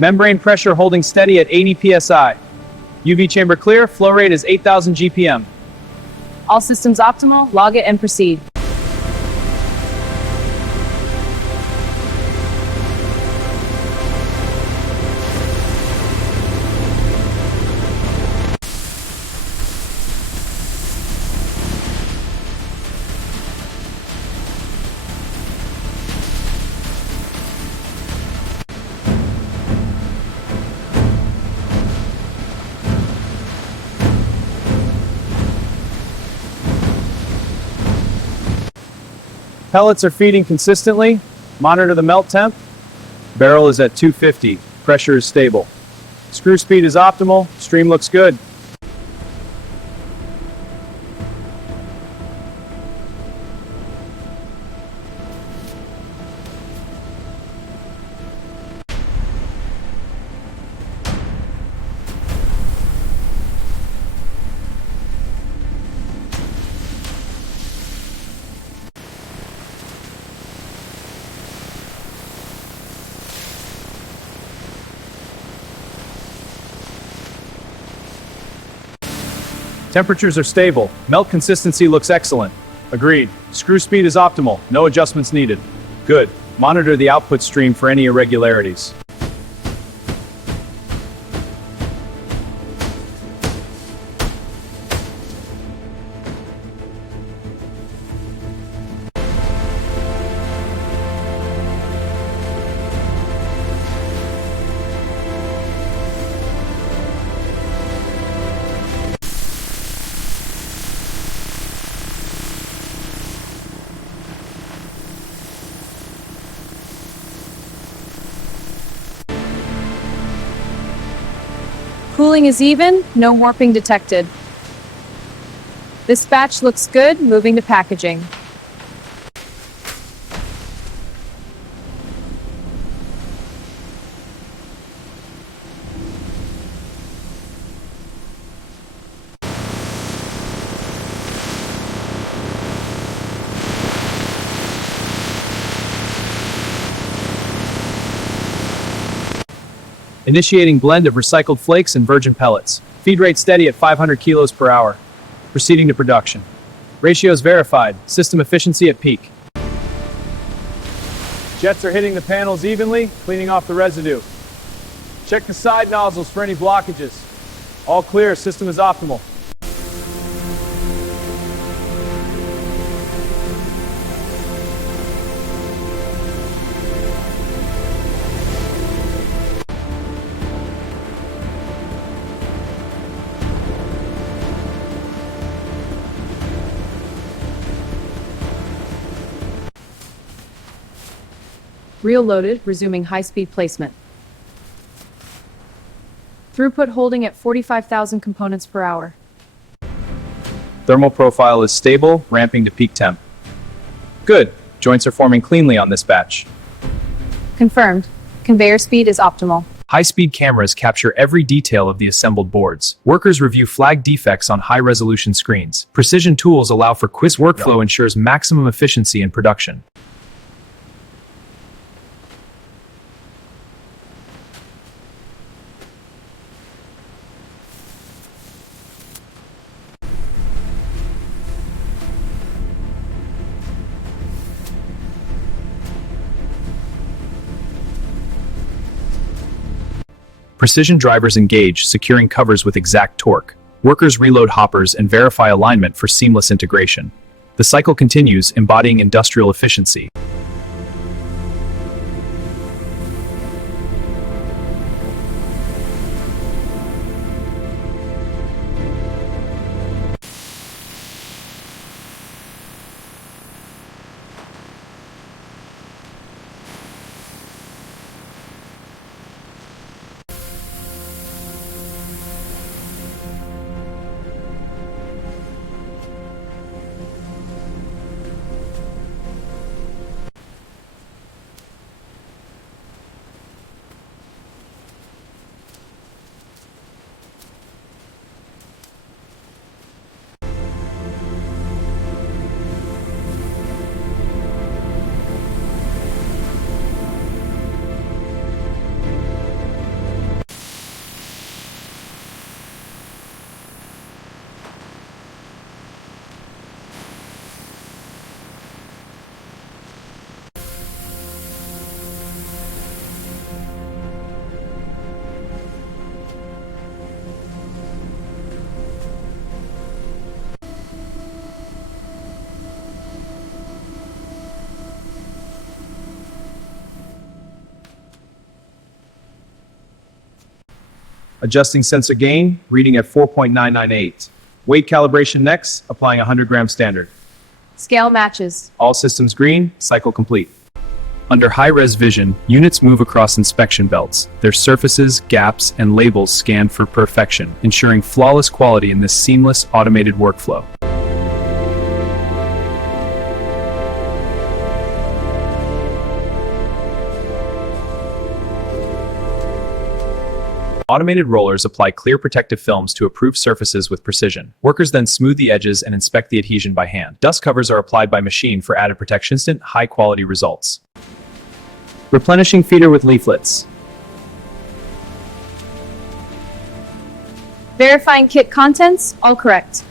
Membrane pressure holding steady at 80 psi. UV chamber clear, flow rate is 8,000 GPM. All systems optimal, log it and proceed. Pellets are feeding consistently. Monitor the melt temp. Barrel is at 250. Pressure is stable. Screw speed is optimal. Stream looks good. Temperatures are stable. Melt consistency looks excellent. Agreed. Screw speed is optimal. No adjustments needed. Good. Monitor the output stream for any irregularities. Cooling is even, no warping detected. This batch looks good, moving to packaging. Initiating blend of recycled flakes and virgin pellets. Feed rate steady at 500 kilos per hour. Proceeding to production. Ratios verified. System efficiency at peak. Jets are hitting the panels evenly, cleaning off the residue. Check the side nozzles for any blockages. All clear. System is optimal. Reel loaded, resuming high-speed placement. Throughput holding at 45,000 components per hour. Thermal profile is stable, ramping to peak temp. Good. Joints are forming cleanly on this batch. Confirmed. Conveyor speed is optimal. High-speed cameras capture every detail of the assembled boards. Workers review flagged defects on high-resolution screens. Precision tools allow for quick workflow, ensures maximum efficiency in production. Precision drivers engage, securing covers with exact torque. Workers reload hoppers and verify alignment for seamless integration. The cycle continues, embodying industrial efficiency. Adjusting sensor gain, reading at 4.998. Weight calibration next, applying 100 gram standard. Scale matches. All systems green, cycle complete. Under high-res vision, units move across inspection belts, their surfaces, gaps, and labels scanned for perfection, ensuring flawless quality in this seamless, automated workflow. Automated rollers apply clear protective films to approved surfaces with precision. Workers then smooth the edges and inspect the adhesion by hand. Dust covers are applied by machine for added protection. Instant, high-quality results. Replenishing feeder with leaflets. Verifying kit contents, all correct.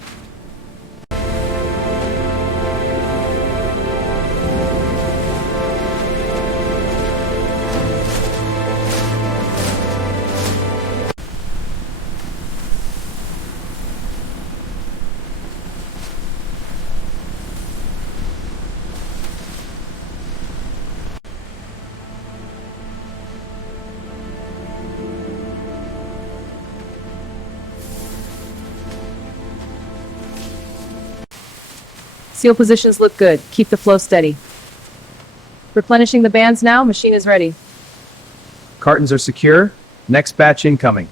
Seal positions look good. Keep the flow steady. Replenishing the bands now. Machine is ready. Cartons are secure. Next batch incoming.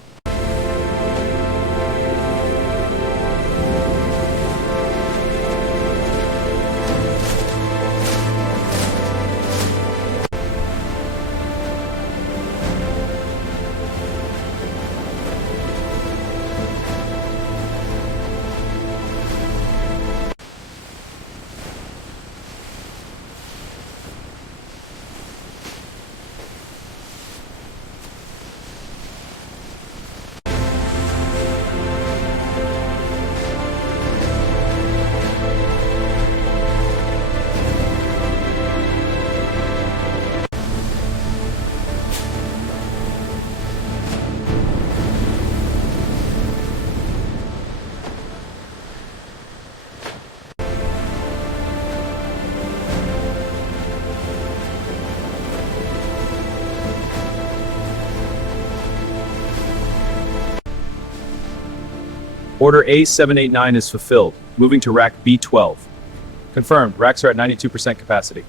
Order A789 is fulfilled. Moving to rack B12. Confirmed. Racks are at 92% capacity.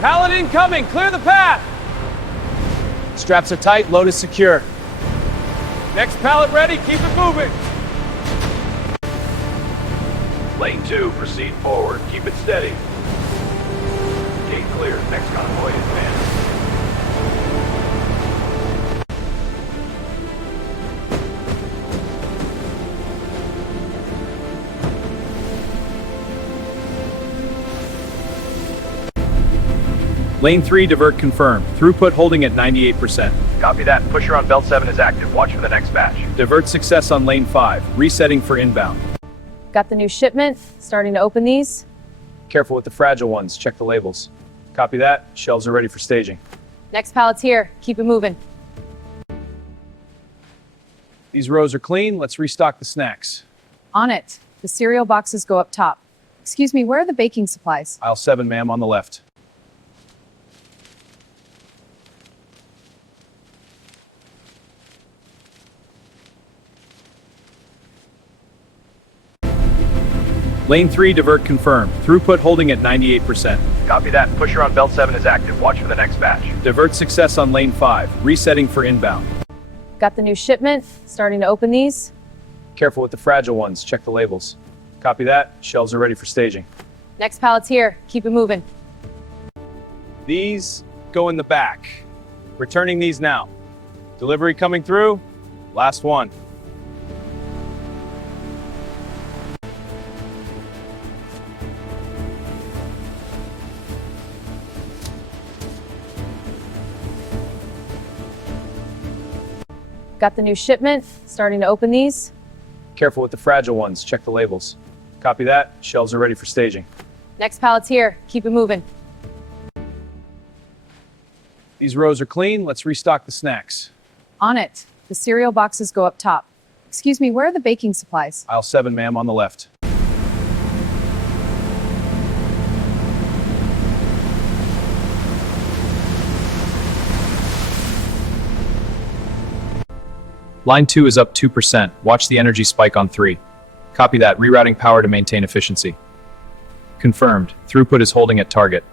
Pallet incoming! Clear the path! Straps are tight, load is secure. Next pallet ready, keep it moving! Lane 2, proceed forward. Keep it steady. Gate clear. Next convoy advance. Lane 3, divert confirmed. Throughput holding at 98%. Copy that. Pusher on belt 7 is active. Watch for the next batch. Divert success on lane 5. Resetting for inbound. Got the new shipment. Starting to open these. Careful with the fragile ones. Check the labels. Copy that. Shelves are ready for staging. Next pallet's here. Keep it moving. These rows are clean. Let's restock the snacks. On it. The cereal boxes go up top. Excuse me, where are the baking supplies? Aisle 7, ma'am, on the left. Lane 3, divert confirmed. Throughput holding at 98%. Copy that. Pusher on belt 7 is active. Watch for the next batch. Divert success on lane 5. Resetting for inbound. Got the new shipment. Starting to open these. Careful with the fragile ones. Check the labels. Copy that. Shelves are ready for staging. Next pallet's here. Keep it moving. These go in the back. Returning these now. Delivery coming through. Last one. Got the new shipment. Starting to open these. Careful with the fragile ones. Check the labels. Copy that. Shelves are ready for staging. Next pallet's here. Keep it moving. These rows are clean. Let's restock the snacks. On it. The cereal boxes go up top. Excuse me, where are the baking supplies? Aisle 7, ma'am, on the left. Line 2 is up 2%. Watch the energy spike on 3. Copy that. Rerouting power to maintain efficiency. Confirmed. Throughput is holding at target.